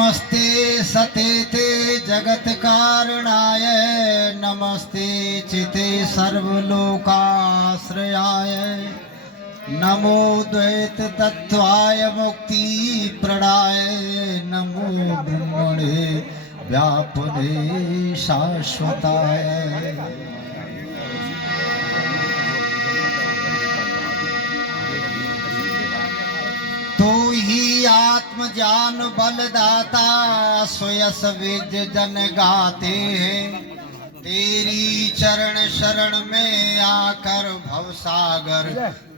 नमस्ते सतेते जगत कारणाय नमस्ते चिते सर्वलोकाश्रयाय नमो द्वैत तत्वाय मुक्ति प्रदाय नमो ब्रह्मणे व्यापने शाश्वताय। तो ही आत्म ज्ञान बलदाता सोयस विद्य जन गाते हैं। तेरी चरण शरण में आकर भवसागर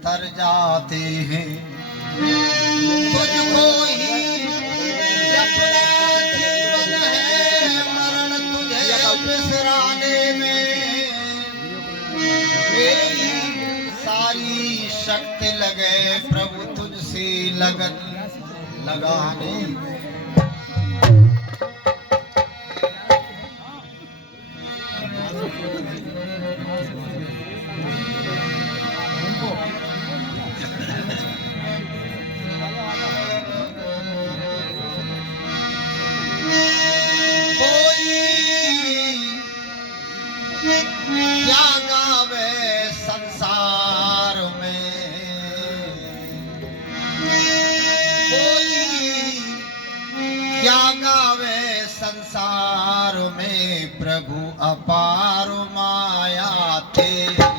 तर जाते हैं। तुझको ही अपना जीवन है, मरण तुझे बिसराने में। मेरी सारी शक्ति लगे प्रभु तुझसे लगन लगाने। क्या गावे संसार में, कोई क्या गावे संसार में, प्रभु अपार माया तेरी।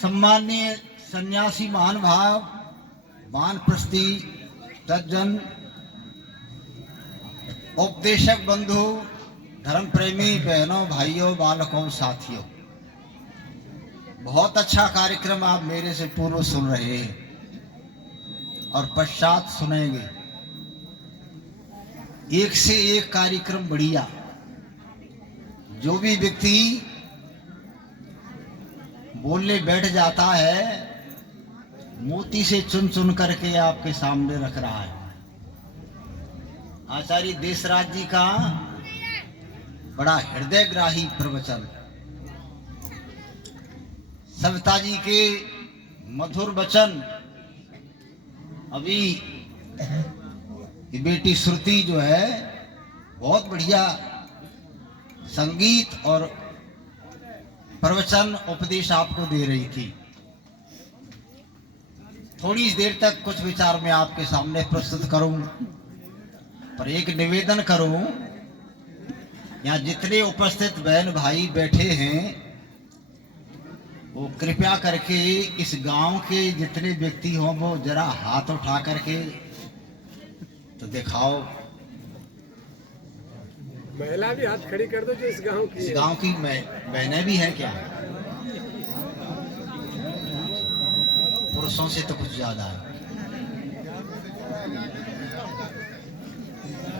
सम्माननीय सन्यासी महानुभाव, वानप्रस्थी तज्जन, उपदेशक बंधु, धर्म प्रेमी बहनों, भाइयों, बालकों, साथियों, बहुत अच्छा कार्यक्रम आप मेरे से पूर्व सुन रहे हैं और पश्चात सुनेंगे। एक से एक कार्यक्रम बढ़िया। जो भी व्यक्ति बोलने बैठ जाता है, मोती से चुन चुन करके आपके सामने रख रहा है। आचार्य देशराज जी का बड़ा हृदयग्राही प्रवचन, सविता जी के मधुर वचन, अभी ये बेटी श्रुति जो है बहुत बढ़िया संगीत और प्रवचन उपदेश आपको दे रही थी। थोड़ी देर तक कुछ विचार मैं आपके सामने प्रस्तुत करूं, पर एक निवेदन करूं, यहाँ जितने उपस्थित बहन भाई बैठे हैं वो कृपया करके इस गांव के जितने व्यक्ति हों वो जरा हाथ उठा करके तो दिखाओ। महिला भी हाथ खड़ी कर दो जो इस गांव की बहनें भी हैं क्या? पुरुषों से तो कुछ ज्यादा है।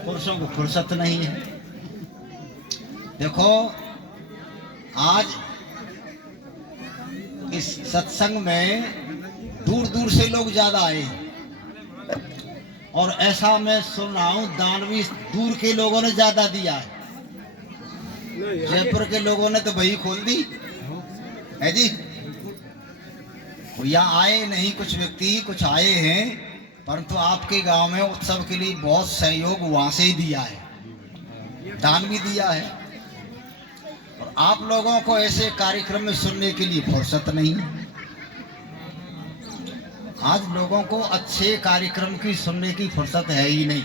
पुरुषों को फुर्सत नहीं है। देखो, आज इस सत्संग में दूर दूर से लोग ज्यादा आए और ऐसा मैं सुन रहा हूं दान भी दूर के लोगों ने ज्यादा दिया है। जयपुर के लोगों ने तो बही खोल दी है जी। यहाँ आए नहीं कुछ व्यक्ति, कुछ आए हैं, परंतु आपके गांव में उत्सव के लिए बहुत सहयोग वहां से ही दिया है, दान भी दिया है। और आप लोगों को ऐसे कार्यक्रम में सुनने के लिए फुर्सत नहीं। आज लोगों को अच्छे कार्यक्रम की सुनने की फुर्सत है ही नहीं।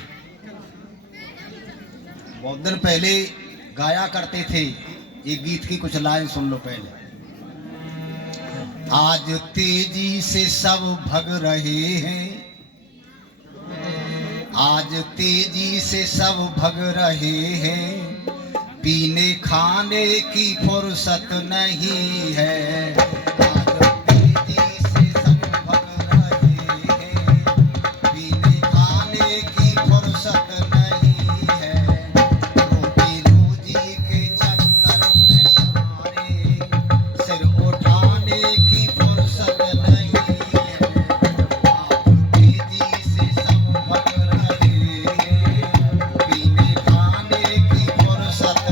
बहुत दिन पहले गाया करते थे, एक गीत की कुछ लाइन सुन लो पहले। आज तेजी से सब भग रहे हैं, आज तेजी से सब भग रहे हैं, पीने खाने की फुर्सत नहीं है। आज तेजी से सब भग रहे हैं, पीने खाने की फुर्सत नहीं है, रोटी रोजी के चक्कर में सारे सिर उठाने की फुर्सत नहीं है। आज तेजी से सब भग रहे हैं, पीने खाने की फुर्सत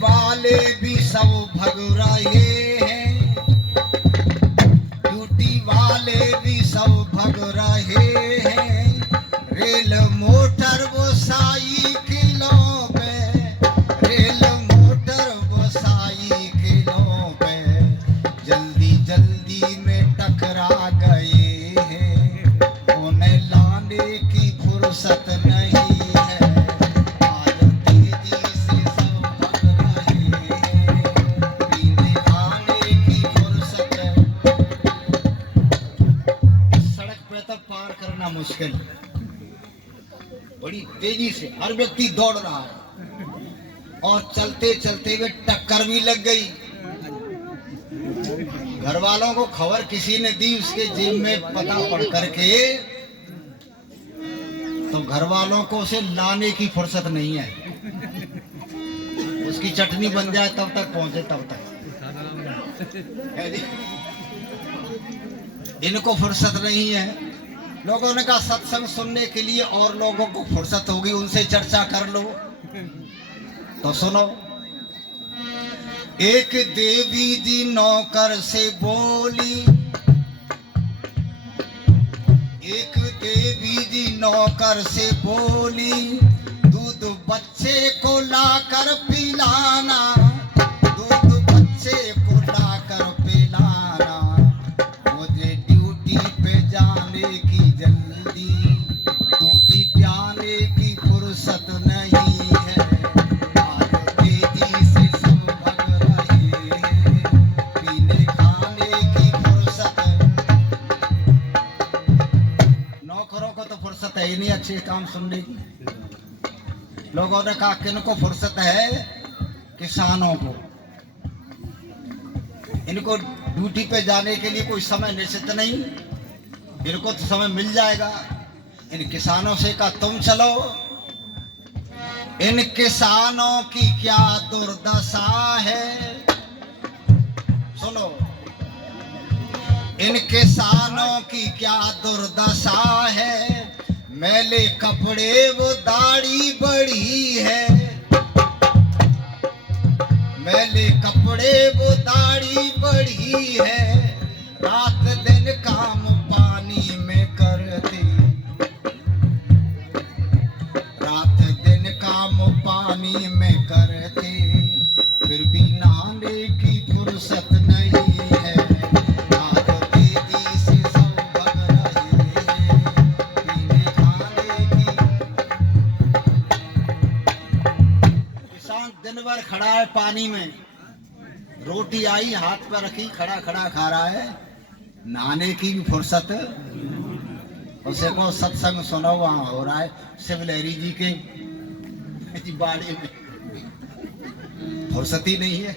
वाले भी सब भग रहे हैं, ड्यूटी वाले भी सब भग रहे हैं, रेल मोटर वो साइकिलों पे, रेल मोटर वो साइकिलों पे जल्दी जल्दी में टकरा गए हैं, उन्हें लाने की फुर्सत नहीं है। मुश्किल, बड़ी तेजी से हर व्यक्ति दौड़ रहा है और चलते चलते में टक्कर भी लग गई। घर वालों को खबर किसी ने दी, उसके जेब में पता पड़ करके, तो घर वालों को उसे लाने की फुर्सत नहीं है। उसकी चटनी बन जाए तब तक पहुंचे, तब तक है जी। इनको फुर्सत नहीं है। लोगों ने कहा सत्संग सुनने के लिए और लोगों को फुर्सत होगी, उनसे चर्चा कर लो। तो सुनो, एक देवी जी नौकर से बोली, एक देवी जी नौकर से बोली, दूध बच्चे को लाकर पिलाना, दूध बच्चे को लाकर पिलाना, मुझे ड्यूटी पे जाने की जल्दी, दूध पियाने की फुर्सत नहीं है। आज लोगों ने कहा किनको फुर्सत है? किसानों को। इनको ड्यूटी पे जाने के लिए कोई समय निश्चित नहीं, इनको तो समय मिल जाएगा। इन किसानों से कहा तुम चलो। इन किसानों की क्या दुर्दशा है, सुनो। इन किसानों की क्या दुर्दशा है, मैले कपड़े वो दाढ़ी बड़ी है। मैले कपड़े वो दाढ़ी बड़ी है, रात दिन काम पानी में करती। रात दिन काम पानी में करते, फिर भी नहाने की फुर्सत नहीं है। आज तेजी से सब भग रहे हैं, पीने खाने की। किसान दिन भर खड़ा है पानी में, रोटी आई हाथ पर रखी, खड़ा खड़ा खा रहा है, नहाने की भी फुर्सत। उसे को सत्संग सुनो, वहां हो रहा है शिवलहरी जी के बाड़ी में, फुर्सत ही नहीं है।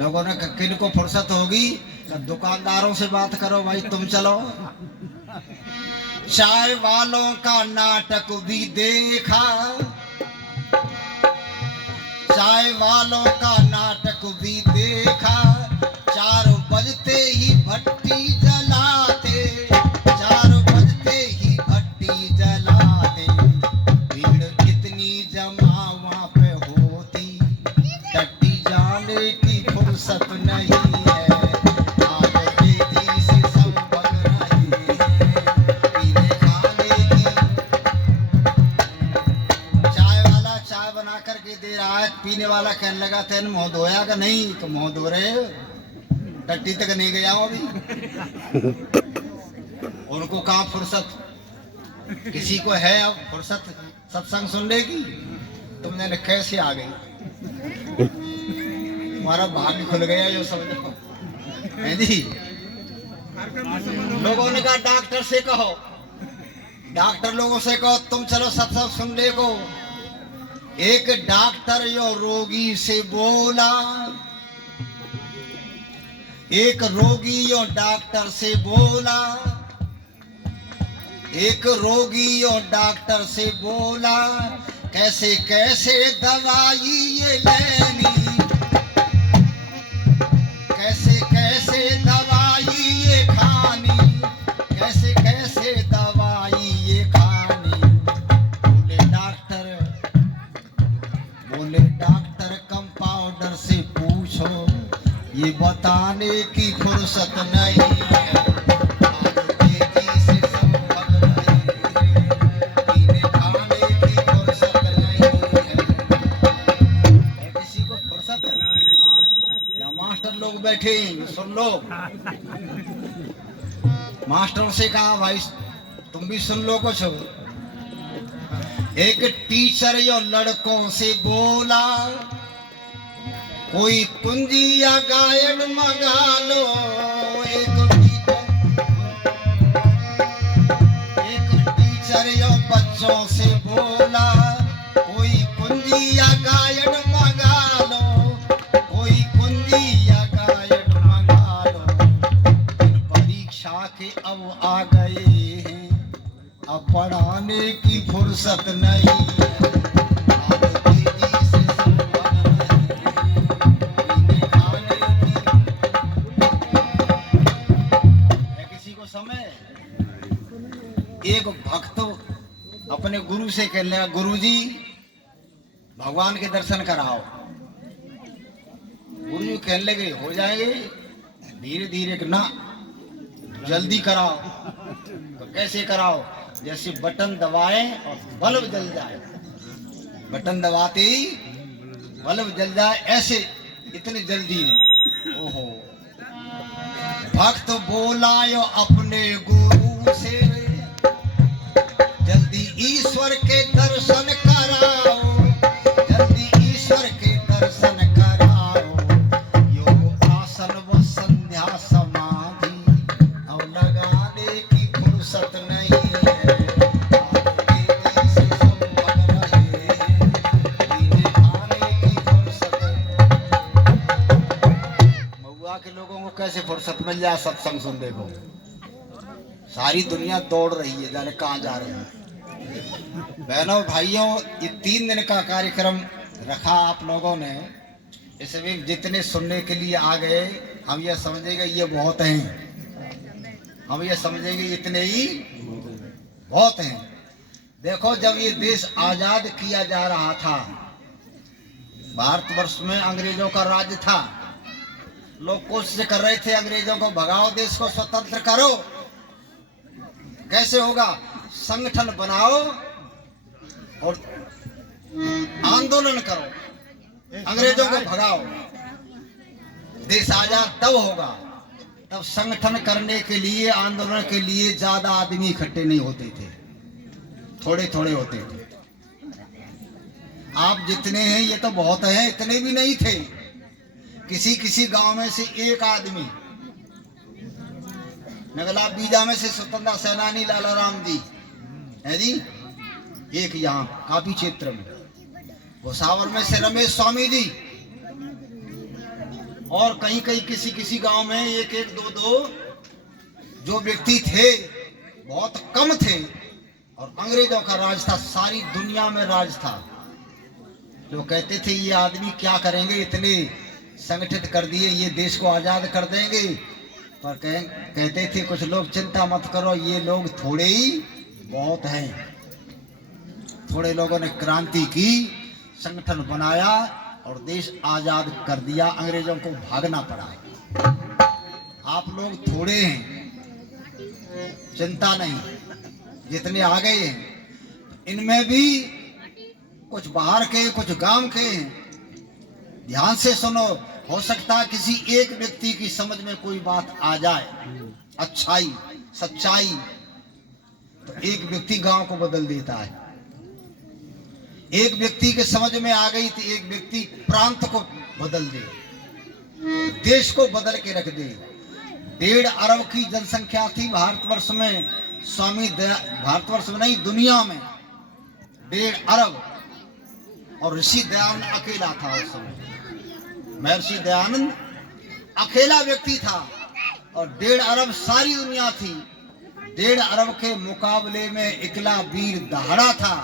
लोगों ने किन को फुर्सत होगी? दुकानदारों से बात करो भाई तुम चलो। चाय वालों का नाटक भी देखा, चाय वालों का नाटक भी देखा। 4 बजते ही भट्टी जलाते, 4 बजते ही भट्टी जलाते। भीड़ इतनी जमा वहाँ पे होती, टट्टी जाने की फुर्सत नहीं है। आज तेजी से सब भग रहे हैं, पीने खाने की। चाय वाला चाय बना करके दे रहा है, पीने वाला कहने लगा तेन मुँह धोया का नहीं? तो मुँह धो रहे, टट्टी तक नहीं गया हूं अभी। उनको कहाँ फुर्सत? किसी को है अब फुर्सत सत्संग सुनने की? तुमने कैसे आ गई? तुम्हारा भाग्य खुल गया यो समझो, है जी। लोगों ने कहा डॉक्टर से कहो, डॉक्टर लोगों से कहो तुम चलो सत्संग सुनने को। एक डॉक्टर यो रोगी से बोला, एक रोगी यो डॉक्टर से बोला। एक रोगी यो डॉक्टर से बोला, कैसे कैसे दवाई ये लेनी, कैसे कैसे दवाई ये खानी, कैसे कैसे दवाई ये खानी। बोले डॉक्टर कंपाउंडर से पूछो, ये बताने की फुर्सत नहीं है। आज तेजी से सब भग रहे हैं, पीने खाने की फुर्सत नहीं है। किसी को फुर्सत है? या मास्टर लोग बैठे हैं, सुन लो। मास्टर से कहा भाई तुम भी सुन लो कुछ। एक टीचर यो लड़कों से बोला, कोई कुंजी या गायन मंगा लो। एक टीचर यो बच्चों से बोला, कोई कुंजी या गायन मंगा लो, कोई कुंजी या गायन मंगा लो। परीक्षा के अब आ गए हैं, अब पढ़ाने की फुर्सत नहीं है। एक भक्त अपने गुरु से कह लिया, गुरु जी भगवान के दर्शन कराओ। गुरु जी कहने लगे हो जाएंगे, धीरे धीरे ना जल्दी कराओ। तो कैसे कराओ? जैसे बटन दबाएं और बल्ब जल जाए, बटन दबाते ही बल्ब जल जाए, ऐसे इतनी जल्दी नहीं। ओहो। भक्त बोलायो अपने गुरु से, जल्दी ईश्वर के दर्शन कराओ, जल्दी ईश्वर के दर्शन कराओ। योग आसन व संध्या समाधि अब लगाने की फुर्सत नहीं है। तेजी से सब भग रहे फुर्सत मिल जाए सत्संग सुन देखो। सारी दुनिया दौड़ रही है, जाने कहाँ जा रहे हैं। बहनों भाइयों, ये 3 दिन का कार्यक्रम रखा आप लोगों ने, इसमें जितने सुनने के लिए आ गए, हम ये समझेंगे ये बहुत हैं, हम ये समझेंगे इतने ही बहुत हैं। देखो, जब ये देश आजाद किया जा रहा था, भारतवर्ष में अंग्रेजों का राज था, लोग कोशिश कर रहे थे अंग्रेजों को भगाओ, देश को स्वतंत्र करो। कैसे होगा? संगठन बनाओ और आंदोलन करो, अंग्रेजों को भगाओ, देश आजाद तब होगा। तब संगठन करने के लिए, आंदोलन के लिए ज्यादा आदमी इकट्ठे नहीं होते थे, थोड़े थोड़े होते थे। आप जितने हैं ये तो बहुत हैं, इतने भी नहीं थे। किसी किसी गांव में से एक आदमी, नगला बीजा में से स्वतंत्रता सेनानी लाला राम जी है जी, एक यहाँ काफी क्षेत्र में, भुसावर में से रमेश स्वामी जी, और कहीं कहीं किसी किसी गांव में एक एक दो दो जो व्यक्ति थे, बहुत कम थे। और अंग्रेजों का राज था, सारी दुनिया में राज था। लोग कहते थे ये आदमी क्या करेंगे, इतने संगठित कर दिए, ये देश को आजाद कर देंगे। पर कहते थे कुछ लोग, चिंता मत करो, ये लोग थोड़े ही बहुत हैं। थोड़े लोगों ने क्रांति की, संगठन बनाया और देश आजाद कर दिया, अंग्रेजों को भागना पड़ा। आप लोग थोड़े हैं, चिंता नहीं, जितने आ गए हैं। इनमें भी कुछ बाहर के, कुछ गांव के हैं। ध्यान से सुनो, हो सकता है किसी एक व्यक्ति की समझ में कोई बात आ जाए, अच्छाई सच्चाई, तो एक व्यक्ति गांव को बदल देता है। एक व्यक्ति के समझ में आ गई तो एक व्यक्ति प्रांत को बदल दे, देश को बदल के रख दे। 1.5 अरब की जनसंख्या थी भारतवर्ष में, भारतवर्ष में नहीं, दुनिया में 1.5 अरब, और ऋषि दयानंद अकेला था उस समय। महर्षि दयानंद अकेला व्यक्ति था और 1.5 अरब सारी दुनिया थी। 1.5 अरब के मुकाबले में इकला वीर दहाड़ा था,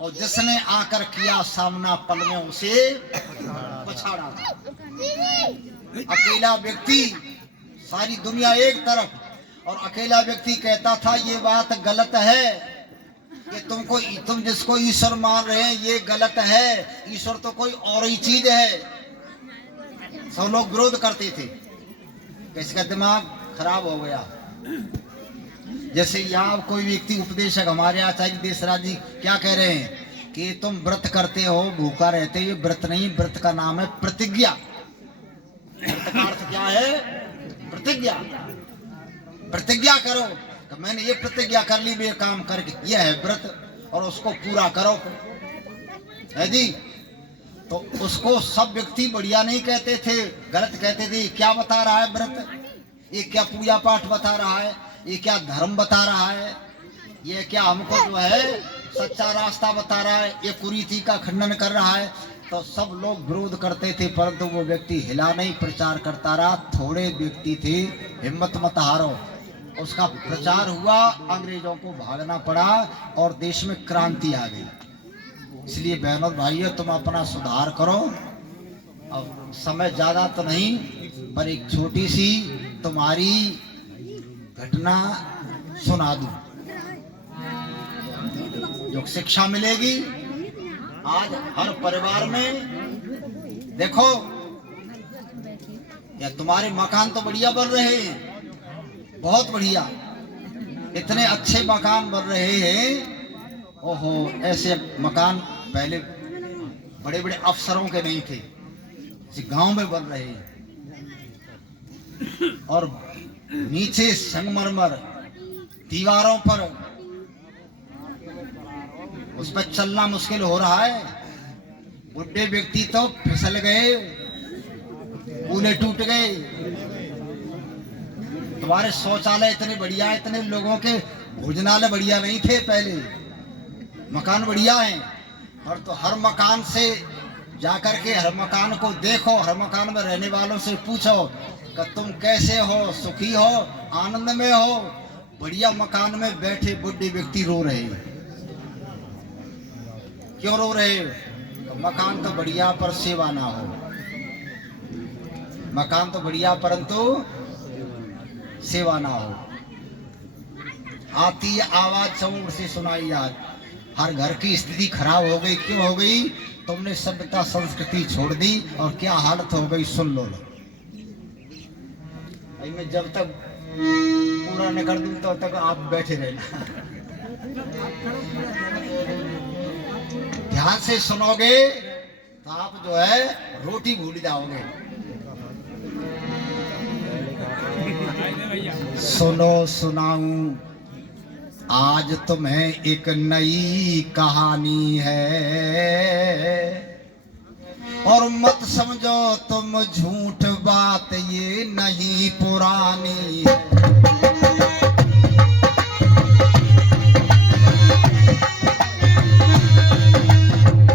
और जिसने आकर किया सामना, पल में उसे पछाड़ा था। अकेला व्यक्ति, सारी दुनिया एक तरफ, और अकेला व्यक्ति कहता था ये बात गलत है कि तुम जिसको ईश्वर मान रहे हैं ये गलत है, ईश्वर तो कोई और ही चीज है। सब लोग विरोध करते थे, इसका दिमाग खराब हो गया। जैसे यहाँ कोई व्यक्ति उपदेशक, हमारे आचार्य देशराज जी क्या कह रहे हैं कि तुम व्रत करते हो, भूखा रहते हो, ये व्रत नहीं, व्रत का नाम है प्रतिज्ञा। व्रत का अर्थ क्या है? प्रतिज्ञा। प्रतिज्ञा करो कि मैंने ये प्रतिज्ञा कर ली, ये काम करके, यह है व्रत, और उसको पूरा करो, है जी। तो उसको सब व्यक्ति बढ़िया नहीं कहते थे, गलत कहते थे। क्या बता रहा है व्रत? ये क्या पूजा पाठ बता रहा है? ये क्या धर्म बता रहा है? ये क्या हमको जो है सच्चा रास्ता बता रहा है? ये कुरीति का खंडन कर रहा है। तो सब लोग विरोध करते थे, परंतु वो व्यक्ति हिला नहीं, प्रचार करता रहा। थोड़े व्यक्ति थे, हिम्मत मत हारो, उसका प्रचार हुआ, अंग्रेजों को भागना पड़ा और देश में क्रांति आ गई। इसलिए बहनों भाइयों, तुम अपना सुधार करो। अब समय ज्यादा तो नहीं, पर एक छोटी सी तुम्हारी घटना सुना दूं, जो शिक्षा मिलेगी आज हर परिवार में। देखो, या तुम्हारे मकान तो बढ़िया बन रहे हैं, बहुत बढ़िया, इतने अच्छे मकान बन रहे हैं। ओहो, ऐसे मकान पहले बड़े बड़े अफसरों के नहीं थे, गांव में बन रहे हैं। और नीचे संगमरमर दीवारों पर, उस पर चलना मुश्किल हो रहा है। बुढ़े व्यक्ति तो फिसल गए, कूले टूट गए। तुम्हारे शौचालय इतने बढ़िया, इतने लोगों के भोजनालय बढ़िया नहीं थे पहले, मकान बढ़िया हैं। और तो हर मकान से जाकर के हर मकान को देखो, हर मकान में रहने वालों से पूछो कि तुम कैसे हो, सुखी हो, आनंद में हो। बढ़िया मकान में बैठे बुढ़े व्यक्ति रो रहे हैं। क्यों रो रहे? मकान तो बढ़िया पर सेवा ना हो। मकान तो बढ़िया परंतु सेवा ना हो। आती आवाज समूह से सुनाई आज, हर घर की स्थिति खराब हो गई। क्यों हो गई? तुमने सभ्यता संस्कृति छोड़ दी और क्या हालत हो गई सुन लो। मैं जब तक पूरा न कर दूं तब तक आप बैठे रहना। ध्यान से सुनोगे तो आप जो है रोटी भूल जाओगे। सुनो सुनाऊं आज तुम्हें एक नई कहानी है, और मत समझो तुम झूठ बात ये नहीं पुरानी है।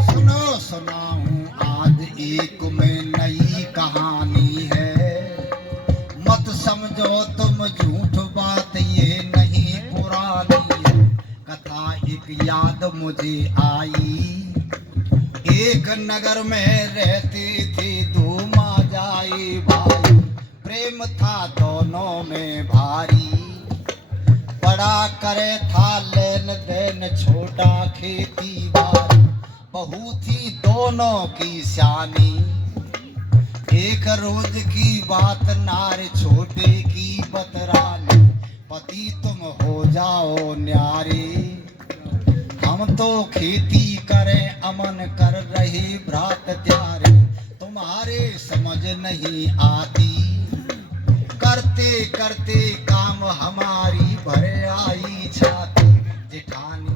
सुनो सुनाऊं आज एक में नई कहानी है, मत समझो तुम झूठ बात ये नहीं पुरानी है। कथा एक याद मुझे आई, एक नगर में रहते थे दो माजाए भाई, प्रेम था दोनों में भारी, बड़ा करे था लेन देन छोटा खेती बाड़ी, बहू थी दोनों की सियानी, एक रोज की बात नार छोटे की बतरानी, पति तुम हो जाओ न्यारे, हम तो खेती करें अमन कर रहे भ्रात त्यारे, तुम्हारे समझ नहीं आती, करते करते काम हमारी भर आई छाती। जेठानी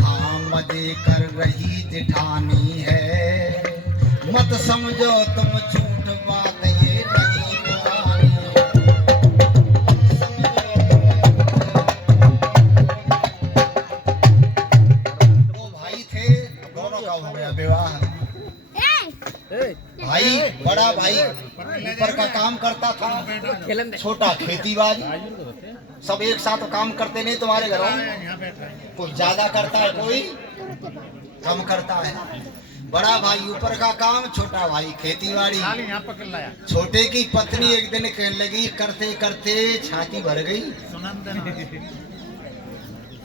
हाँ मजे कर रही जेठानी है, मत समझो तुम झूठ बात ये नहीं पुरानी है। दो भाई थे, दोनों का हो गया विवाह। भाई बड़ा भाई ऊपर का काम करता था, छोटा खेती बाड़ी। सब एक साथ काम करते नहीं तुम्हारे घरों, कोई ज्यादा करता है कोई कम करता है। बड़ा भाई ऊपर का काम, छोटा भाई खेती बाड़ी। छोटे की पत्नी एक दिन कहने लगी, करते करते छाती भर गई,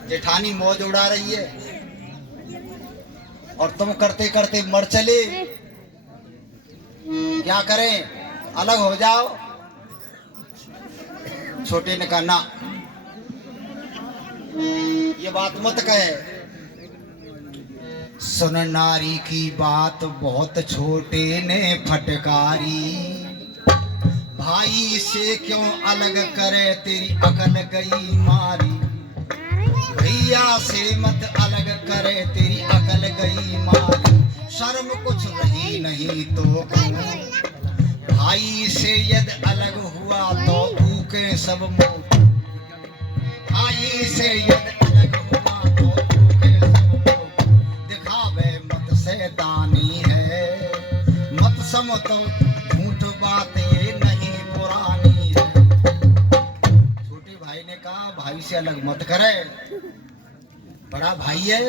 जेठानी मौज उड़ा रही है और तुम करते करते मर चले, क्या करें, अलग हो जाओ। छोटे ने कहा ना, ये बात मत कहे। सुन नारी की बात बहुत छोटे ने फटकारी, भाई से क्यों अलग करे तेरी अकल गई मारी, भैया से मत अलग करे तेरी अकल गई मारी, शर्म कुछ रही नहीं तो भाई से यदि अलग हुआ तो भूखे सब मुंह, भाई से यदि अलग हुआ तो भूखे सब मुंह, दिखावे मत शैतानी है, मत समझो झूठ बात ये नहीं पुरानी है। छोटे भाई ने कहा भाई से अलग मत करे, बड़ा भाई है,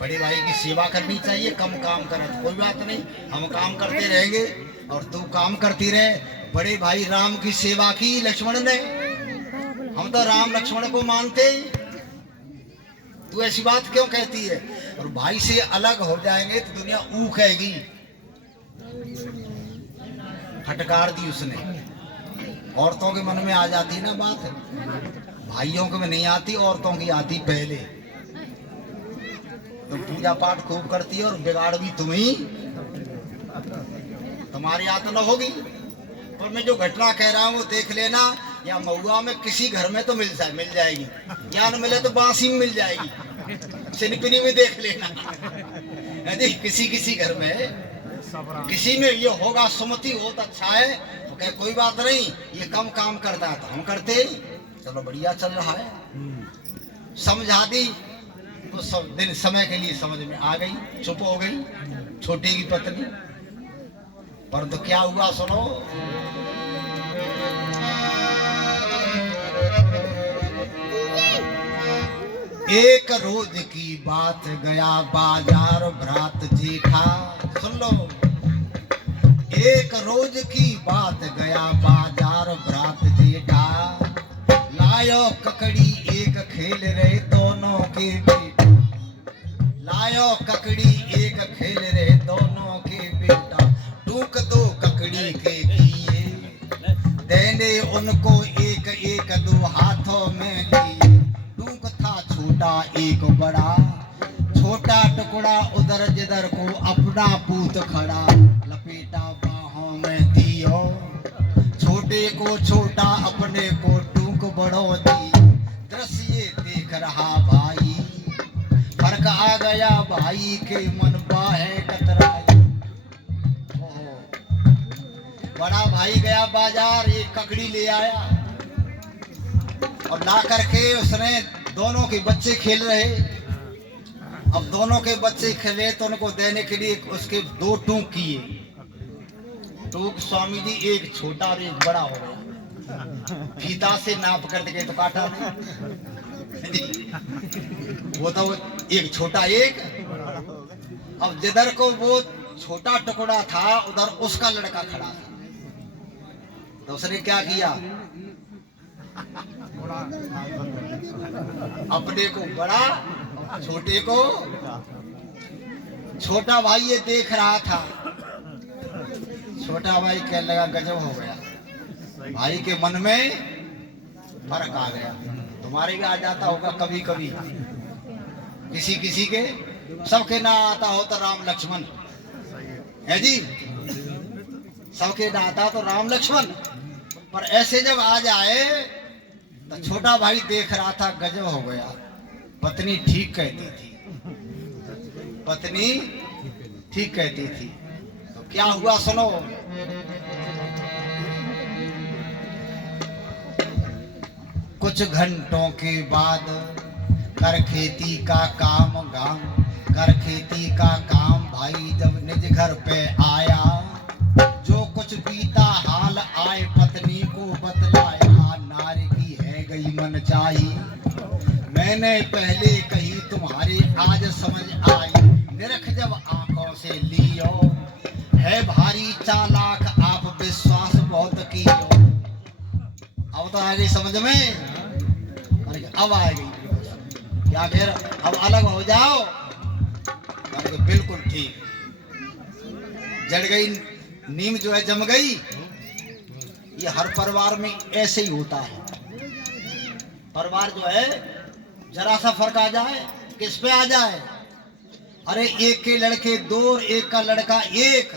बड़े भाई की सेवा करनी चाहिए, कम काम करे तो कोई बात नहीं, हम काम करते रहेंगे और तू काम करती रहे। बड़े भाई राम की सेवा की लक्ष्मण ने, हम तो राम लक्ष्मण को मानते ही, तू ऐसी बात क्यों कहती है? और भाई से अलग हो जाएंगे तो दुनिया ऊ कहेगी। फटकार दी उसने। औरतों के मन में आ जाती ना बात, भाइयों के में नहीं आती, औरतों की आती पहले। तो पूजा पाठ खूब करती है और बिगाड़ भी तुम ही, तुम्हारी आत न होगी। पर मैं जो घटना कह रहा हूँ वो देख लेना, या महुआ में किसी घर में तो मिल जाएगी, या न मिले तो बांसी में मिल जाएगी, सिनपिनी में देख लेना। यदि किसी घर में किसी में ये होगा, सुमति बहुत अच्छा है तो कहे कोई बात नहीं, ये कम काम करता है तो हम करते ही, चलो बढ़िया चल रहा है। समझा दी कुछ दिन समय के लिए समझ में आ गई, चुप हो गई छोटे की पत्नी। परंतु क्या हुआ सुनो। एक रोज की बात, गया बाजार भ्रात जेठा। सुन लो, एक रोज की बात, गया बाजार भ्रात जेठा। लायो ककड़ी एक खेल रहे दोनों के बेटा। लायो ककड़ी एक खेल रहे दोनों के बेटा। टूक दो ककड़ी के किए, देने उनको एक एक दो हाथों में लिए। टूक था छोटा एक बड़ा, छोटा टुकड़ा उधर जिधर को अपना पूत खड़ा। लपेटा बाहों में दियो, छोटे को छोटा अपने को टूक बड़ो दी। दृश्य देख रहा भाई, फर्क आ गया भाई के मन बाहें कतराई। बड़ा भाई गया बाजार, एक ककड़ी ले आया और ला करके उसने, दोनों के बच्चे खेल रहे। अब दोनों के बच्चे खेले तो उनको देने के लिए उसके दो टूक किए। टूक स्वामी जी एक छोटा और एक बड़ा हो गया। फीता से नाप कर के तो काटा नहीं, वो तो एक छोटा एक। अब जिधर को वो छोटा टुकड़ा था उधर उसका लड़का खड़ा था। तो उसने क्या किया, अपने को बड़ा, छोटे को छोटा भाई ये देख रहा था। छोटा भाई कहने लगा गजब हो गया, भाई के मन में फर्क आ गया। तुम्हारे भी आ जाता होगा कभी कभी, किसी किसी के, सबके ना आता हो तो राम लक्ष्मण है जी, सबके ना आता तो राम लक्ष्मण। पर ऐसे जब आ जाए तो छोटा भाई देख रहा था गजब हो गया। पत्नी ठीक कहती थी, पत्नी ठीक कहती थी। तो क्या हुआ सुनो। कुछ घंटों के बाद कर खेती का काम गांव, कर खेती का काम भाई जब निज घर पे आया। जो कुछ बीता हाल आए पत्नी को बतलाया। नारी की है गई मन चाही, मैंने पहले कही तुम्हारी आज समझ आई। निरख जब आंखों से लियो, है भारी चालाक आप विश्वास बहुत कियो। अब तो आ गई समझ में, अब आ गई क्या फिर अब अलग हो जाओ। बिल्कुल ठीक, जड़ गई नीम जो है जम गई। ये हर परिवार में ऐसे ही होता है। परिवार जो है जरा सा फर्क आ जाए, किस पे आ जाए, अरे एक के लड़के दो और एक का लड़का एक।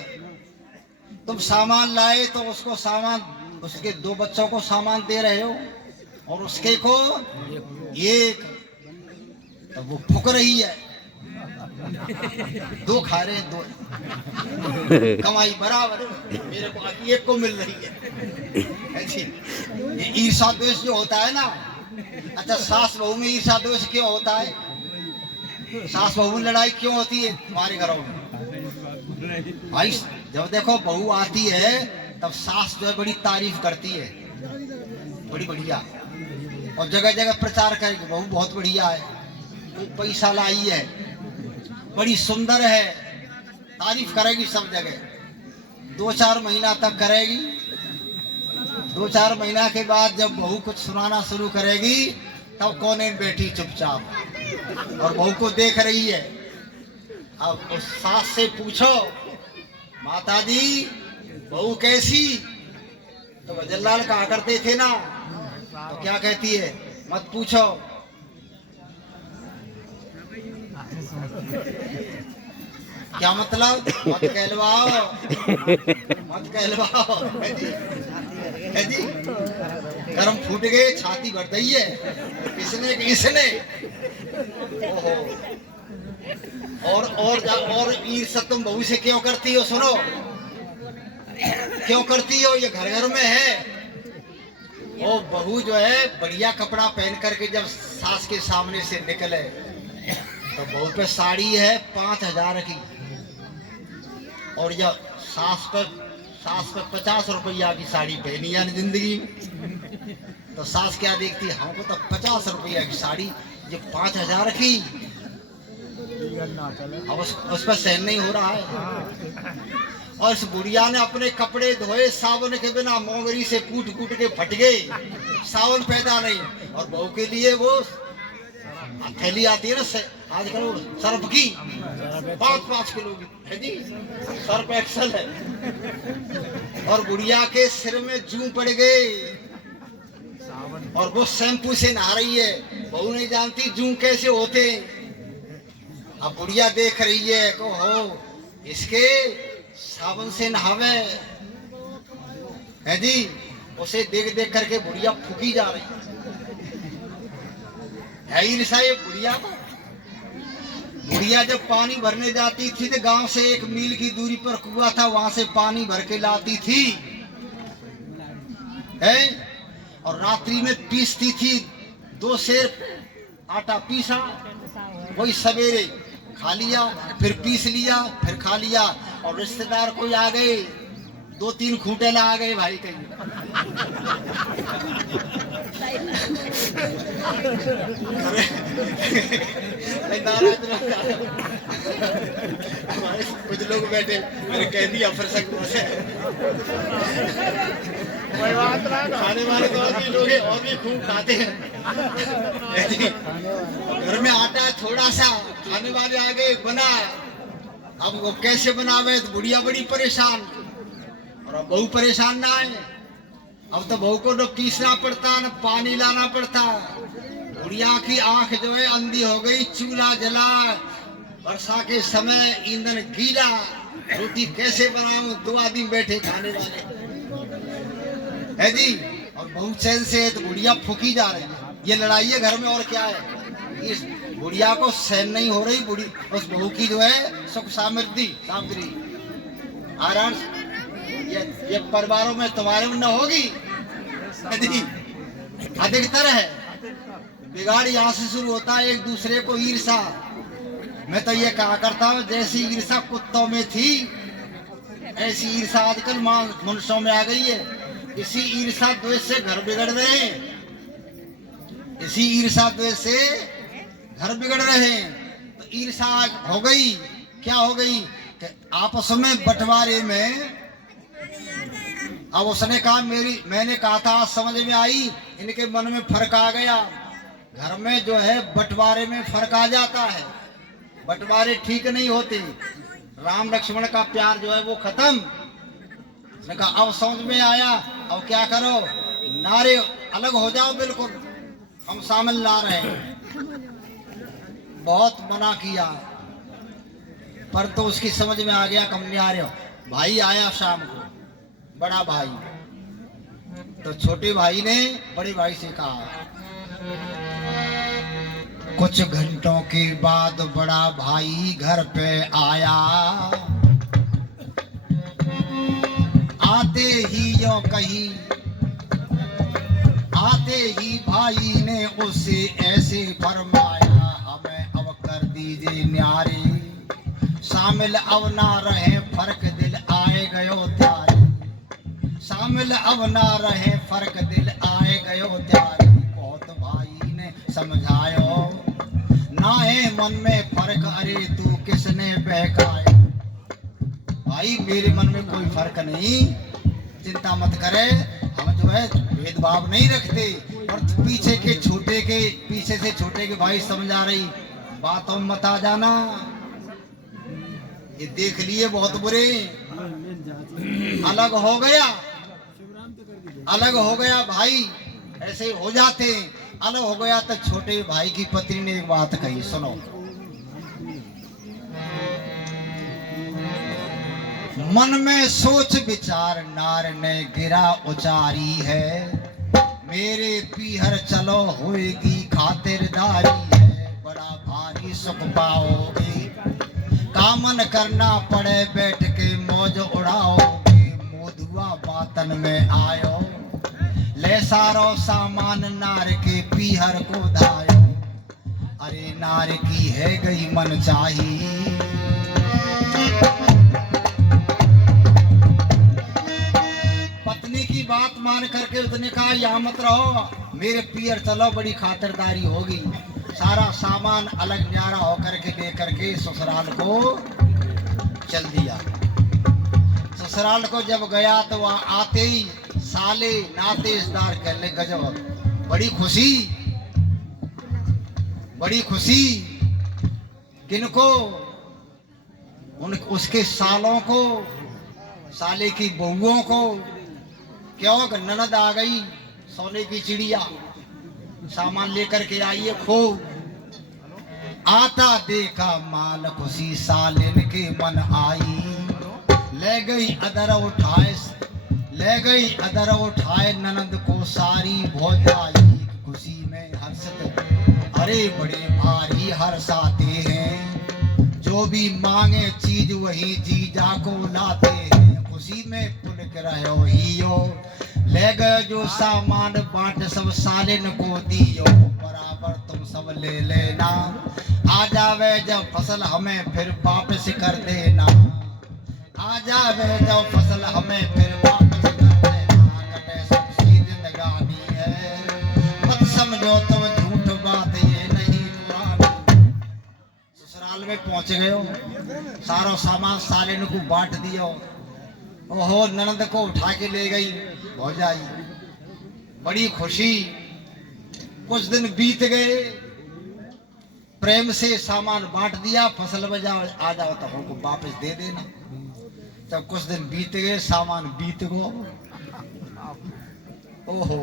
तुम सामान लाए तो उसको सामान, उसके दो बच्चों को सामान दे रहे हो और उसके को एक, तो वो फुक रही है। दो खा रहे हैं, दो कमाई बराबर, मेरे को एक को मिल रही है ऐसी। ये ईर्षा द्वेष जो होता है ना, अच्छा सास बहू में ईर्षा द्वेष क्यों होता है? सास बहू में लड़ाई क्यों होती है तुम्हारे घरों में? भाई जब देखो बहू आती है तब सास जो है बड़ी तारीफ करती है, बड़ी बढ़िया, और जगह जगह प्रचार करेगी बहू बहुत बढ़िया है, वो पैसा लाई है, बड़ी सुंदर है, तारीफ करेगी सब जगह। 2-4 महीना तक करेगी। 2-4 महीना के बाद जब बहू कुछ सुनाना शुरू करेगी तब कोने में बैठी चुपचाप और बहू को देख रही है। अब उस सास से पूछो, माता जी बहू कैसी? तो वजनलाल कहा करते थे ना, तो क्या कहती है, मत पूछो। क्या मतलब? मत कहलवाओ, मत कहलवाओ है जी। कर्म फूट गए, छाती भर गई है, किसने किसने। ओहो, और ईर्ष्या तुम बहू से क्यों करती हो? सुनो, क्यों करती हो? ये घर घर में है। वो बहू जो है बढ़िया कपड़ा पहन करके जब सास के सामने से निकले तो बहू पे साड़ी है 5,000 की, और जब सास पे 50 रुपया की साड़ी पहनी है जिंदगी में, तो सास क्या देखती है, हमको तो 50 रुपया की साड़ी, ये 5,000 की, अब उस पर सहन नहीं हो रहा है। और इस बुढ़िया ने अपने कपड़े धोए साबुन के बिना, मोंगरी से कूट कूट के फट गए, साबुन पैदा नहीं। और बहू के लिए वो थैली आती है ना आजकल, वो सर्फ की 5-5 किलो की है जी, सर्फ एक्सल है। और बुढ़िया के सिर में जूं पड़ गए, और वो शैम्पू से नहा रही है, बहू नहीं जानती जूं कैसे होते। अब बुढ़िया देख रही है को हो इसके साबुन से नहावे है जी, उसे देख देख करके बुढ़िया फूकी जा रही है ही निशा ये बुढ़िया को। बुढ़िया जब पानी भरने जाती थी तो गांव से 1 मील की दूरी पर कुआं था, वहां से पानी भर के लाती थी है, और रात्रि में पीसती थी 2 सेर आटा पीसा, वही सवेरे खा लिया, फिर पीस लिया, फिर खा लिया। और रिश्तेदार कोई आ गए, 2-3 खूंटे ला आ गए भाई कहीं कुछ लोग बैठे, मैंने कह दिया फिर से खाने वाले तो और भी खूब खाते हैं। घर में आटा है थोड़ा सा, खाने वाले आ गए बना, अब वो कैसे बनावे, तो बुढ़िया बड़ी परेशान, और अब बहू परेशान ना है। अब तो बहू को न पीसना पड़ता न पानी लाना पड़ता। बुढ़िया की आंख जो है अंधी हो गई, चूल्हा जला, वर्षा के समय ईंधन गीला, रोटी कैसे बनाऊं, 2 आदमी बैठे खाने वाले है जी, और बहू चैन से है, तो बुढ़िया फूकी जा रही है। ये लड़ाई है घर में, और क्या है, इस बुढ़िया को सहन नहीं हो रही, बुढ़ी उस बहू की जो है सुख समृद्धि आराम, ये परिवारों में तुम्हारे में न होगी, अधिकतर है। बिगाड़ यहाँ से शुरू होता है, एक दूसरे को ईर्षा। मैं तो ये कहा करता हूँ, जैसी ईर्षा कुत्तों में थी, ऐसी ईर्षा आजकल मनुष्यों में आ गई है। इसी ईर्षा द्वेष से घर बिगड़ रहे हैं, इसी ईर्षा द्वेष से घर बिगड़ रहे हैं। तो ईर्षा हो गई, क्या हो गई कि आपस में बंटवारे में, अब उसने कहा मैंने कहा था, समझ में आई, इनके मन में फर्क आ गया। घर में जो है बंटवारे में फर्क आ जाता है, बंटवारे ठीक नहीं होते। राम लक्ष्मण का प्यार जो है वो खत्म। उसने कहा अब समझ में आया, अब क्या करो, नारे अलग हो जाओ, बिल्कुल हम शामिल ना रहे। बहुत मना किया, पर तो उसकी समझ में आ गया कम नहीं आ रहे हो। भाई आया शाम को, बड़ा भाई, तो छोटे भाई ने बड़े भाई से कहा। कुछ घंटों के बाद बड़ा भाई घर पे आया, आते ही यो कही, आते ही भाई ने उसे ऐसे फरमाया, हमें अब कर दीजिए न्यारे, शामिल अब ना रहे फर्क दिल आए गयो त्यारे, शामिल अब ना रहे फर्क दिल आए गयो त्यारे। बहुत भाई ने समझायो, ना है मन में फर्क, अरे तू किसने बहकाया। भाई मेरे मन में कोई फर्क नहीं, चिंता मत करे, हम जो है भेदभाव नहीं रखते। और पीछे से छोटे के भाई समझा रही, बातों मत आ जाना, ये देख लिए बहुत बुरे, अलग हो गया, अलग हो गया भाई, ऐसे हो जाते। अलग हो गया तो छोटे भाई की पत्नी ने एक बात कही, सुनो। मन में सोच विचार नार ने गिरा उचारी है, मेरे पीहर चलो होएगी खातिरदारी है, बड़ा भारी सुख पाओगे, कामन करना पड़े बैठ के मौज उड़ाओगे, मोधुआ बातन में आयो, ले सारो सामान नार के पीहर को धायो, अरे नार की है गई मन चाही, पत्नी की बात मान करके उसने कहा यहाँ मत रहो, मेरे पियर चलो, बड़ी खातिरदारी होगी। सारा सामान अलग न्यारा होकर के लेकर के ससुराल को चल दिया। ससुराल को जब गया तो वहाँ आते ही साले नाते रिश्तेदार कहने गजब, बड़ी खुशी, बड़ी खुशी। किनको? उन उसके सालों को, साले की बहुओं को। क्यों? ननद आ गई, सोने की चिड़िया, सामान लेकर के आई है खूब। आता देखा माल खुशी, सालिन के मन आई, ले गई अदर उठाए, ले गई अदर उठाए, ननद को सारी भौजाई, खुशी में हर्षित। अरे बड़े भारी हर्षाते हैं, जो भी मांगे चीज वही जीजा को लाते हैं, खुशी में पुलक रहो हियो, ले गए जो सामान बांट सब सालिन को दियो, बराबर तुम सब ले लेना, आ जावे जब फसल हमें फिर वापस कर देना, आ जावे जब फसल हमें फिर वापस कर देना, कटे सबकी जिंदगानी है, मत समझो तुम झूठ बात ये नहीं पुरानी। ससुराल में पहुंच गए हो, सारा सामान सालिन को बांट दियो। ओहो, ननद को उठा के ले गई भौजाई, बड़ी खुशी। कुछ दिन बीत गए, प्रेम से सामान बांट दिया, फसल में जाओ, आ जाओ तो हमको वापस दे देना। तब कुछ दिन बीत गए, सामान बीत गो। ओहो,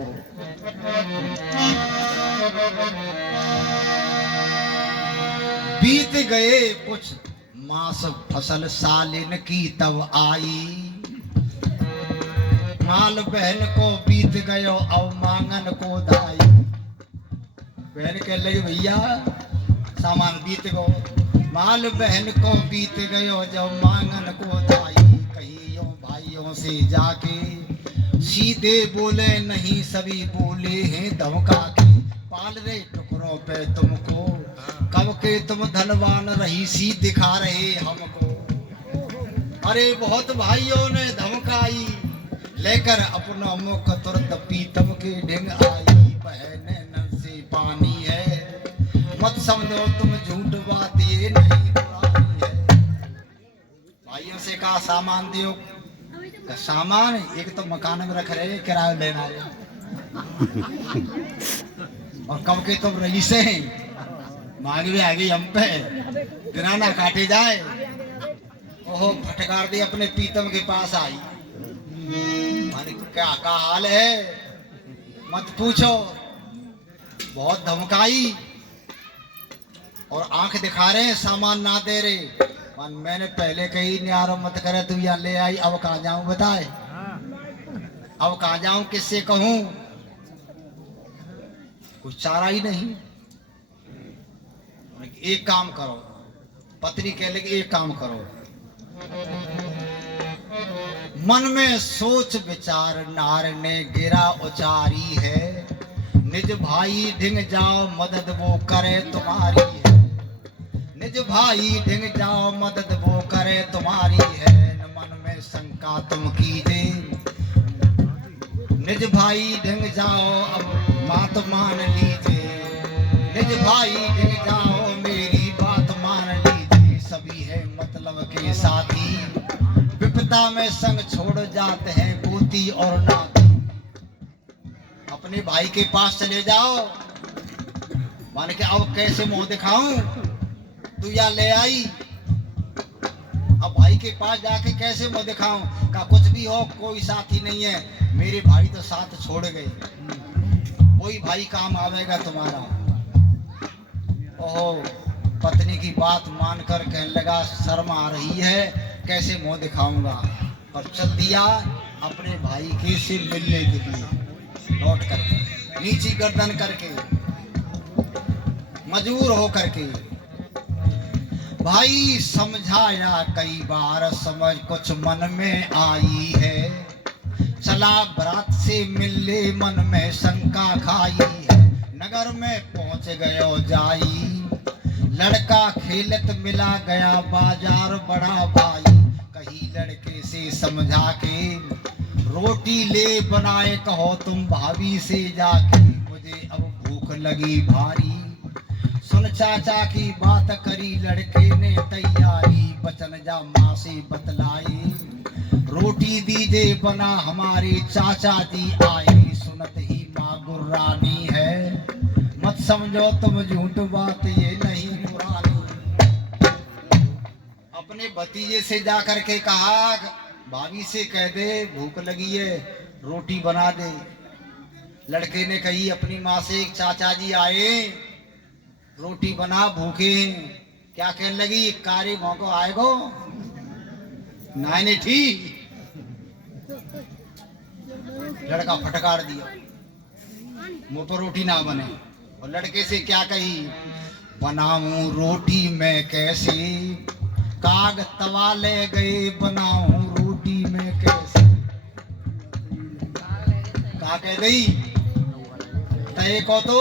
बीत गए कुछ मास, फसल सालिन की तब आई, माल बहन को बीत गयो, अब मांगन को दाई। बहन कह लगी भैया सामान बीत गो, माल बहन को बीत गयो, जब मांगन को दाई, कहियो भाइयों से जाके, सीधे बोले नहीं सभी बोले हैं धमका के, पाल रहे टुकड़ों पे तुमको, कब के तुम धनवान रही सी दिखा रहे हमको। अरे बहुत भाइयों ने धमकाई, लेकर अपना मुख तुरंत पीतम के ढिंग आई, बहने नल से पानी है, मत समझो तुम झूठ बात ये नहीं पुरानी है। भाइयों से कहा सामान दियो, सामान एक तो मकान में रख रहे, किराया लेना है, और कब के तुम रईसे हैं, मांग भी आ गई हम पे, बिना ना काटे जाए। ओहो, फटकार दी, अपने पीतम के पास आई, क्या हाल है मत पूछो, बहुत धमकाई और आंख दिखा रहे, सामान ना दे रहे। मैंने पहले कही न्यारो मत करे, तू यहाँ ले आई, अब कहाँ जाऊं बताए, अब कहाँ जाऊं, किससे कहूं, कुछ चारा ही नहीं। एक काम करो, पत्नी कह लगी एक काम करो, मन में सोच विचार नार ने गिरा उचारी है, निज भाई ढिंग जाओ मदद वो करे तुम्हारी है, निज भाई ढिंग जाओ मदद वो करे तुम्हारी है, न मन में शंका तुम कीजे, निज भाई ढिंग जाओ अब बात मान लीजिए, निज भाई ढिंग जाओ मेरी बात मान लीजिए, सभी है मतलब के साथी, विपदा में संग छोड़ जाते हैं पोती और नाती। अपने भाई के पास चले जाओ, मान के अब कैसे मुंह दिखाऊं, तू या ले आई, अब भाई के पास जाके कैसे मुंह दिखाऊं, का कुछ भी हो कोई साथी नहीं है, मेरे भाई तो साथ छोड़ गए, कोई भाई काम आवेगा तुम्हारा। ओहो, पत्नी की बात मानकर कहने लगा शर्म आ रही है, कैसे मुंह दिखाऊंगा, और चल दिया अपने भाई के से मिलने के लिए, लौट करके नीची गर्दन करके मजबूर हो करके। भाई समझाया कई बार, समझ कुछ मन में आई है, चला बरात से मिलने मन में शंका खाई है, नगर में पहुंच गयो जाई, लड़का खेलत मिला गया बाजार बड़ा भाई, कहीं लड़के से समझा के रोटी ले बनाए कहो तुम भाभी से जाके, मुझे अब भूख लगी भारी। सुन चाचा की बात करी लड़के ने तैयारी, बचन जा माँ से बतलाए रोटी दीजे बना हमारे चाचा जी आए। सुनत ही माँ गुर्रानी है, मत समझो तुम झूठ बात ये नहीं पुरानी। अपने भतीजे से जा करके कहा भाभी से कह दे भूख लगी है रोटी बना दे। लड़के ने कही अपनी माँ से चाचा जी आए रोटी बना भूखे। क्या कहने लगी कारी मौको आएगो नाइने ठीक। लड़का फटकार दिया मुंह पर रोटी ना बने, और लड़के से क्या कही बनाऊं रोटी मैं कैसे, काग तवा ले गए बनाऊं रोटी मैं कैसे। का कह गई तय को तो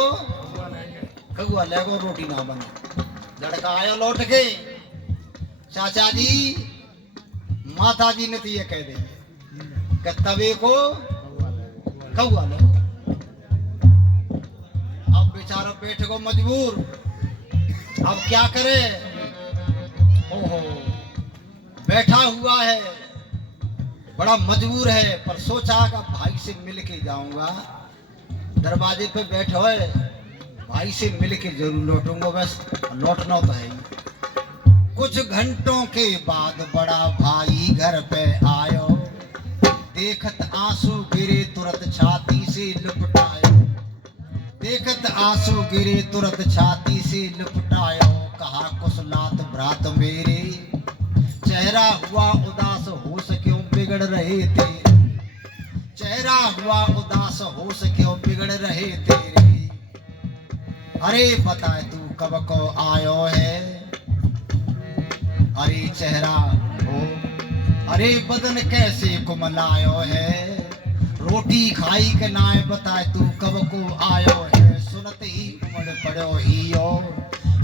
कगुआ लेगो रोटी ना बने। लड़का आयो लौट के चाचा जी माता जी ने तो ये कह दे कि तवे को कगुआ ले। अब बेचारा बैठ को मजबूर, अब क्या करे। ओहो बैठा हुआ है बड़ा मजबूर है, पर सोचा कि भाई से मिल के जाऊंगा। दरवाजे पे बैठो है भाई से मिल के जरूर लौटूंगा, बस लौटना तो है ही। कुछ घंटों के बाद बड़ा भाई घर पे आयो, देखत आंसू गिरे तुरंत छाती से लिपटायो। देखत आंसू गिरे तुरंत छाती से लिपटायो, कहा कुशलात भ्रात मेरे चेहरा हुआ उदास होश क्यों बिगड़ रहे तेरे। चेहरा हुआ उदास होश क्यों बिगड़ रहे तेरे। अरे बताए तू कब को आयो है, अरे चेहरा हो अरे बदन कैसे कुमलायो है। रोटी खाई के नाय बताए तू कब को आयो है। सुनत ही उमड़ पड़ो ही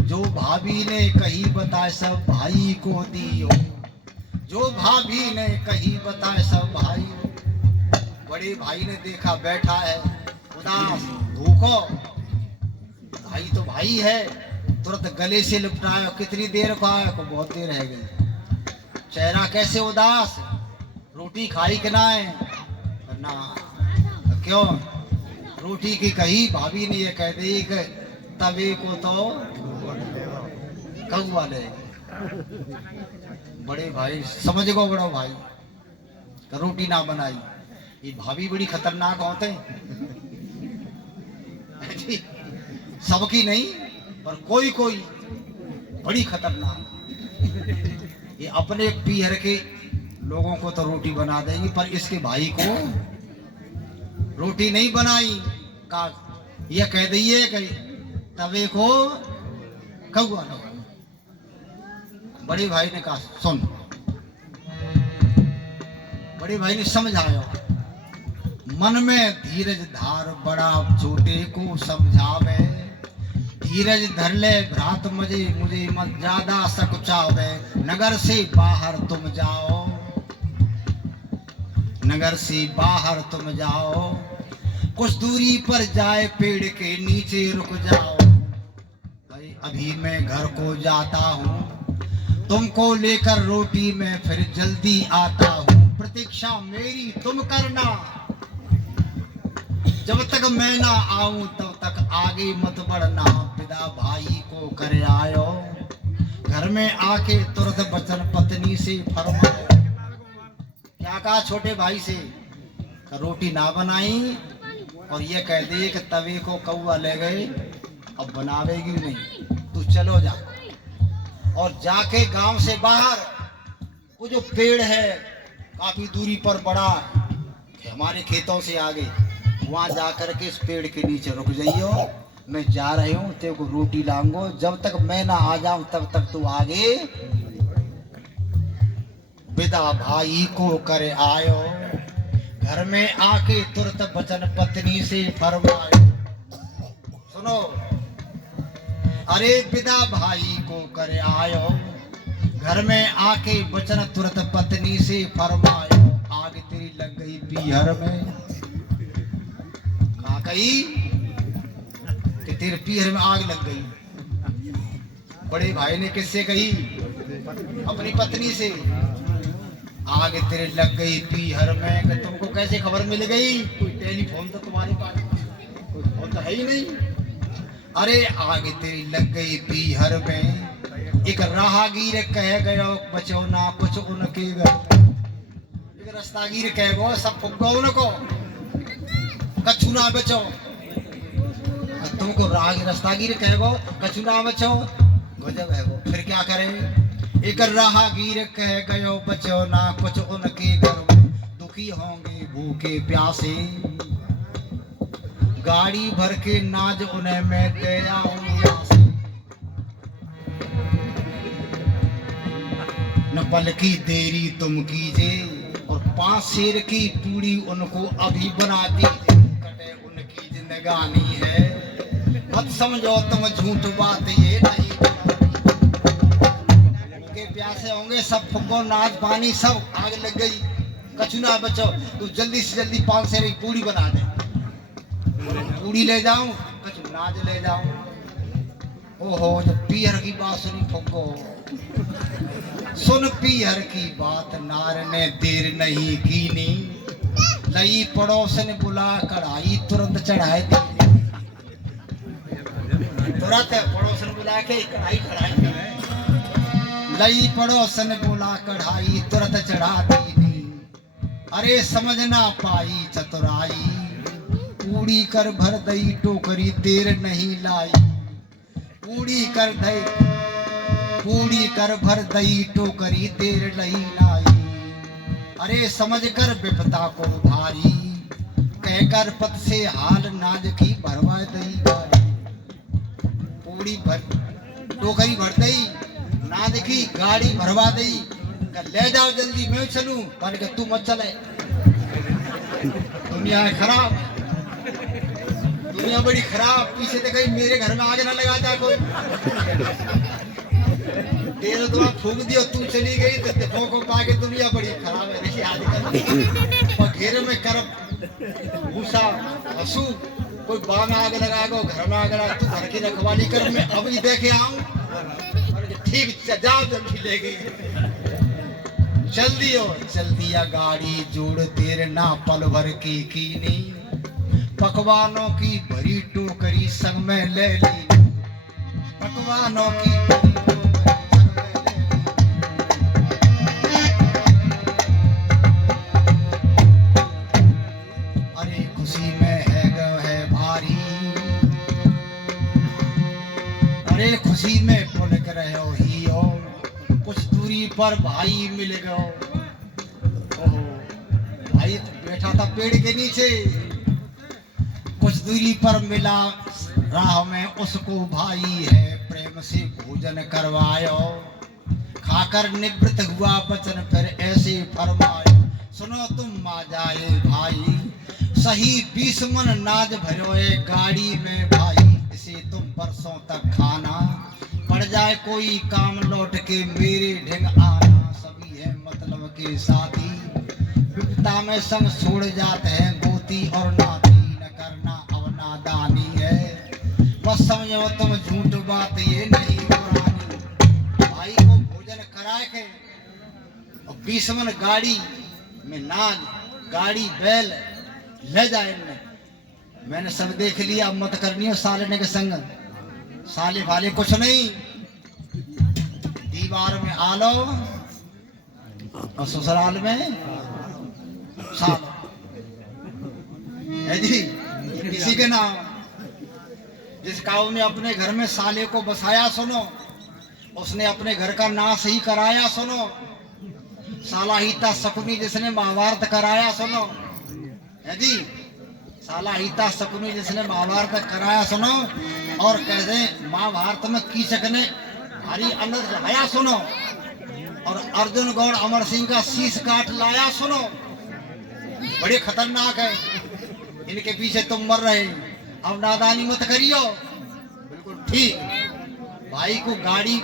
जो भाभी ने कही बताए सब भाई को दियो। जो भाभी ने कही बताए सब भाई। बड़े भाई ने देखा बैठा है उदास भूखो, भाई तो भाई है, तुरंत गले से लिपटाया। कितनी देर को आया को बहुत देर रह गई। चेहरा कैसे उदास, रोटी खाई के ना है ना क्यों। रोटी की कही भाभी ने ये कह दी कि तवे को तो कगुआ ले। बड़े भाई समझ गो बड़ो भाई रोटी ना बनाई। ये भाभी बड़ी खतरनाक होते सबकी नहीं पर कोई कोई बड़ी खतरनाक। ये अपने पीहर के लोगों को तो रोटी बना देंगी, पर इसके भाई को रोटी नहीं बनाई। का ये कह दिए कि तवे को कगुआ लो। बड़े भाई ने कहा सुन। बड़े भाई ने समझाया मन में धीरज धार बड़ा छोटे को समझावे। धीरज धर ले भ्रात मुझे मुझे मत ज्यादा सकुचावे। नगर से बाहर तुम जाओ, नगर से बाहर तुम जाओ। कुछ दूरी पर जाए पेड़ के नीचे रुक जाओ। भाई अभी मैं घर को जाता हूँ, तुमको लेकर रोटी में फिर जल्दी आता हूँ। प्रतीक्षा मेरी तुम करना, जब तक मैं ना आऊं तब तक आगे मत बढ़ना। पिता भाई को करे आयो, घर में आके तुरंत बचन पत्नी से फरमायो। क्या कहा छोटे भाई से, रोटी ना बनाई और ये कह दिए कि तवे को कौवा ले गए, अब बनावेगी नहीं, तू चलो जा। और जाके गांव से बाहर वो जो पेड़ है काफी दूरी पर बड़ा हमारे खेतों से आगे, वहां जाकर के इस पेड़ के नीचे रुक जाइयो। मैं जा रही हूँ, तेरे को रोटी लाऊंगा। जब तक मैं ना आ जाऊं तब तक तू आगे। विदा भाई को करे आयो, घर में आके तुरंत बचन पत्नी से फरमायो। सुनो अरे पिता भाई को करे आयो, घर में आके वचन तुरंत पत्नी से फरमायो, आग तेरी लग गई पीहर में। कहा कही कि तेरे पीहर में आग लग गई। बड़े भाई ने किससे कही? अपनी पत्नी से। आग तेरे लग गई पीहर में, कि तुमको कैसे खबर मिल गई? कोई टेलीफोन तो तुम्हारे पास, कोई फोन तो है ही नहीं। अरे आग तेरी लग गई पीहर में, एक राहगीर कह गयो बचो ना कुछ उनके घर। एक रास्तागीर कह गो सब फुग्गो उनको, कछु ना बचो। तुमको रास्तागीर कह गो कछु ना बचो, गजब है वो। फिर क्या करें? एक राहगीर कह गयो बचो ना कुछ उनके घर में, दुखी होंगे भूखे प्यासे, गाड़ी भर के नाज उन्हें मैं दे आऊंगा। न पल की देरी तुम कीजिए, और 5 शेर की पूरी उनको अभी बना दीजिए, कटे उनकी जिंदगानी है। मत समझो तुम झूठ बात ये नहीं, उनके प्यासे होंगे सब फुग्गो नाच पानी सब आग लग गई, कछु ना बचो। तो जल्दी से जल्दी 5 शेर की पूरी बना दे, पूरी ले जाऊं कछु नाच ले जाऊं। ओहो जब पीहर की बात सुनी फुग्गो, सुन पीहर की बात नार ने देर नहीं कीनी, लई पड़ोसन बुला कढ़ाई तुरंत चढ़ाए दी। तुरंत पड़ोसन बुला के कढ़ाई चढ़ाई दी, लई पड़ोसन बुला कढ़ाई तुरंत चढ़ा दी। अरे समझ ना पाई चतुराई, पूड़ी कर भर दई टोकरी देर नहीं लाई। पूड़ी कर भर दई टोकरी देर नहीं लाई। अरे समझ कर विपता को भारी, कहकर पत से हाल नाज की भरवा दई गारी। पूड़ी भर टोकरी भर दई, नाज की गाड़ी भरवा दई, ले जाओ जल्दी मैं चलूं, पर के तू मत चले, दुनिया है खराब, दुनिया बड़ी खराब। पीछे से कहीं मेरे घर में आग ना लगा जा कोई। तेरे तो आप फूक दियो, तू चली गई तो देखो को पाके दुनिया बड़ी खराब है। देखिए आजकल और घेरे में करब भूसा हंसू, कोई बाग में आग लगा गो, घर में आग लगा, तू घर की रखवाली कर, मैं अभी देखे आऊं। ठीक जाओ जल्दी ले गई, चल दिया गाड़ी जोड़ तेरे ना पल भर की नहीं, पकवानों की भरी टोकरी संग में ले ली, पकवानों की भरी टोकरी संग में ले ली। अरे खुशी में है भारी, अरे खुशी में पुलक रहे हो ही हो, कुछ दूरी पर भाई मिल गयो। भाई बैठा था पेड़ के नीचे, कुछ दूरी पर मिला राह में उसको भाई है, प्रेम से भोजन करवायो, खाकर निवृत्त हुआ वचन फिर ऐसे फरमायो। सुनो तुम मा जाए भाई, सही 20 मन नाज भरो गाड़ी में भाई, इसे तुम बरसों तक खाना, पड़ जाए कोई काम लौट के मेरे ढंग आना। सभी है मतलब के साथी, विपता में संग छोड़ जाते हैं गोती और नाती, न करना अब नादानी है, बस समझो तुम झूठ बात ये नहीं पुरानी। भाई को भोजन कराए के और 20 मन गाड़ी में नाज, गाड़ी बैल ले जाए। मैंने सब देख लिया, अब मत करनी हो सालने के संग, साले वाले कुछ नहीं, दीवार में आलो और ससुराल में साल है जी। किसी के नाम जिस काऊ ने अपने घर में साले को बसाया सुनो, उसने अपने घर का नाश ही कराया सुनो। साला हिता शकुनी जिसने महाभारत कराया सुनो, है जी। साला हिता शकुनी जिसने महाभारत कराया सुनो, और कहते महाभारत में कीचक ने भारी अनर्थ लगाया सुनो, और अर्जुन गौड़ अमर सिंह का शीश काट लाया सुनो। बड़े खतरनाक है, इनके पीछे तुम मर रहे, अब नादानी मत करियो। बिल्कुल ठीक, भाई को गाड़ी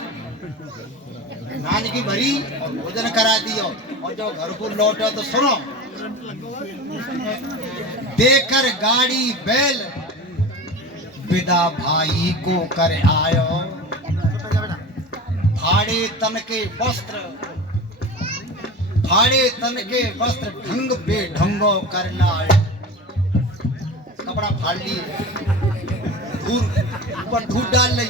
नान की भरी और भोजन करा दियो, और जो घर को लौटा तो सुनो, देकर गाड़ी बैल विदा भाई को कर आयो, फाड़े तन के वस्त्र, फाड़े तन के वस्त्र ढंग पे ढंगो कर लाए। कपड़ा फाड़ लिए, ऊपर धूप डाल ली,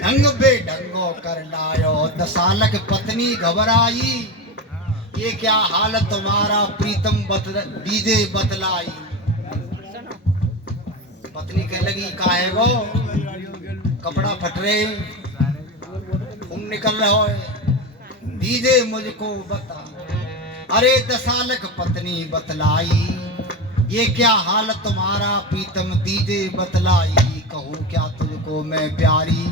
ढंग पे ढंगो कर लायो। दसालक पत्नी घबराई, ये क्या हालत तुम्हारा प्रीतम दीजे बतलाई। पत्नी कह लगी काहे गो, कपड़ा फट रहे, खून निकल रहा है, दीजे मुझको बता। अरे दसालक पत्नी बतलाई, ये क्या हालत तुम्हारा प्रीतम दीजे बतलाई। कहूँ क्या तुझको मैं प्यारी,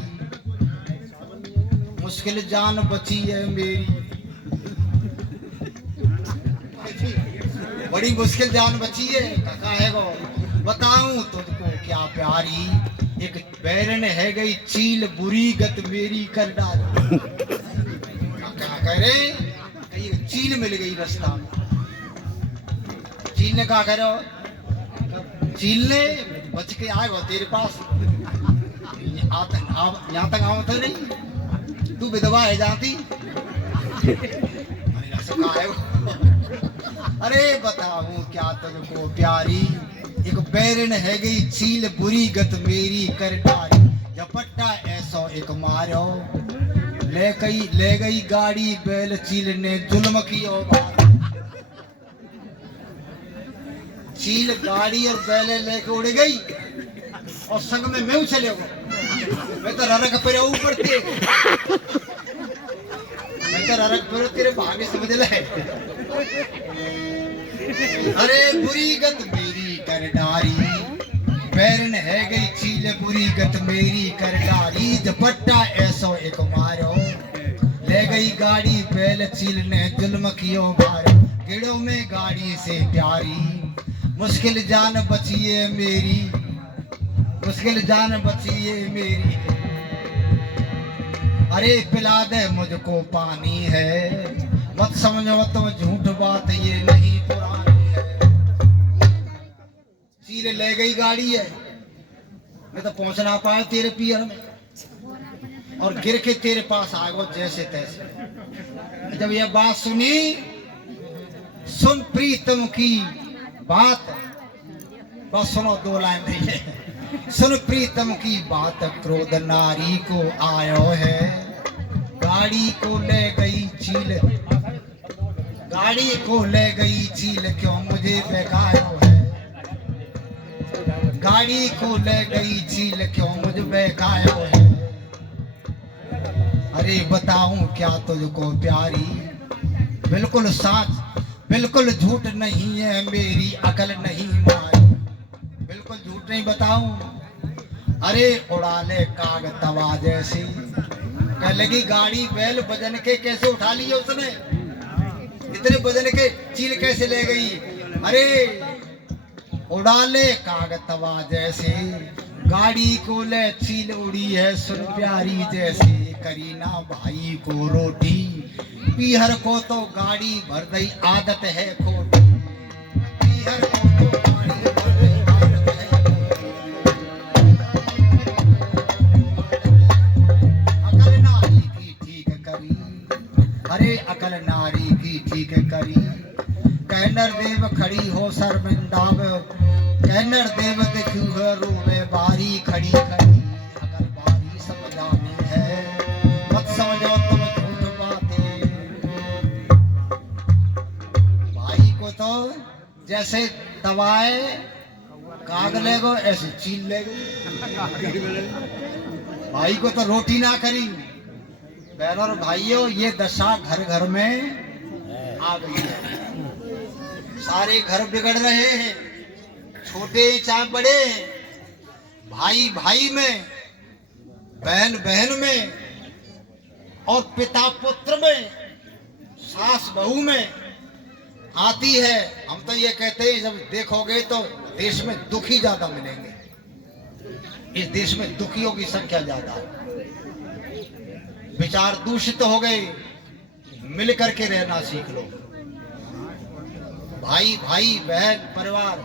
मुश्किल जान बची है मेरी, बड़ी मुश्किल जान बची है। काका है गो, बताऊं तुझको क्या प्यारी, एक बैरन है गई चील बुरी गत मेरी कर डाली। क्या कह रहे, कहीं चील मिल गई रास्ता में। चील ने कहा करो, चील ने बच के आएगा तेरे पास, यहाँ तक आओ तो नहीं, तू विधवा है जाती। अरे बताऊं क्या तुझको प्यारी, एक बैरन है गई चील बुरी गत मेरी कर डाली। झपट्टा ऐसो एक मारो, ले गई गाड़ी बैल चील ने जुल्म कियो बात। चील गाड़ी और बैले लेके उड़ गई, और संग में मैं चले गो। मैं तो ररक पे ऊपर थे, मैं तो ररक पे तेरे भागे समझ ले। अरे बुरी गत मेरी कर डारी, बैरन है गई चील बुरी गत मेरी कर डारी। झपट्टा ऐसो एक मारो, ले गई गाड़ी बैल चील ने जुल्म कियो मारो। गेड़ों में गाड़ी से प्यारी, मुश्किल जान बचिए मेरी, मुश्किल जान बचिए मेरी। अरे पिला दे मुझको पानी है, मत समझो तुम झूठ बात ये नहीं पुरानी है। चील ले गई गाड़ी है, मैं तो पहुंच ना पाया तेरे पियर में, और गिर के तेरे पास आ गो जैसे तैसे। जब यह बात सुनी, सुन प्रीतम की बात, बस सुनो दो लाइन नहीं है। सुन प्रीतम की बात, क्रोध नारी को आयो है, गाड़ी को ले गई चील, गाड़ी को ले गई चील क्यों मुझे बेकायो है। गाड़ी को ले गई चील क्यों मुझे बेकायो है। अरे बताऊं क्या तुझको प्यारी, बिल्कुल साच बिल्कुल झूठ नहीं है, मेरी अकल नहीं मारी, बिल्कुल झूठ नहीं बताऊं। अरे उड़ा ले काग तवा जैसी, कह लगी गाड़ी बैल वजन के कैसे उठा लिए उसने, इतने वजन के चील कैसे ले गई। अरे उड़ा ले काग तवा जैसे, गाड़ी को ले चील उड़ी है सुन प्यारी जैसे। करीना भाई को रोटी, पीहर को तो गाड़ी भर दई आदत है खोटी, पीहर को तो गाड़ी भर दई आदत है। अकल नारी की ठीक करी, अरे अकल नारी की ठीक करी। कहनर देव खड़ी हो शर्मिंदाव, कहनर देव देखू रोवे बारी खड़ी खड़ी। अगर बारी समझानी है, मत समझो तुम झूठ बातें। भाई को तो जैसे दवाए काग ले गो, ऐसे चील ले गो। भाई को तो रोटी ना करी। बहनों और भाइयों, ये दशा घर घर में आ गई है। सारे घर बिगड़ रहे हैं, छोटे चाहे बड़े, भाई भाई में, बहन बहन में, और पिता पुत्र में, सास बहू में आती है। हम तो ये कहते हैं, जब देखोगे तो देश में दुखी ज्यादा मिलेंगे, इस देश में दुखियों की संख्या ज्यादा है। विचार दूषित हो गए, मिल करके रहना सीख लो। भाई भाई, बहन, परिवार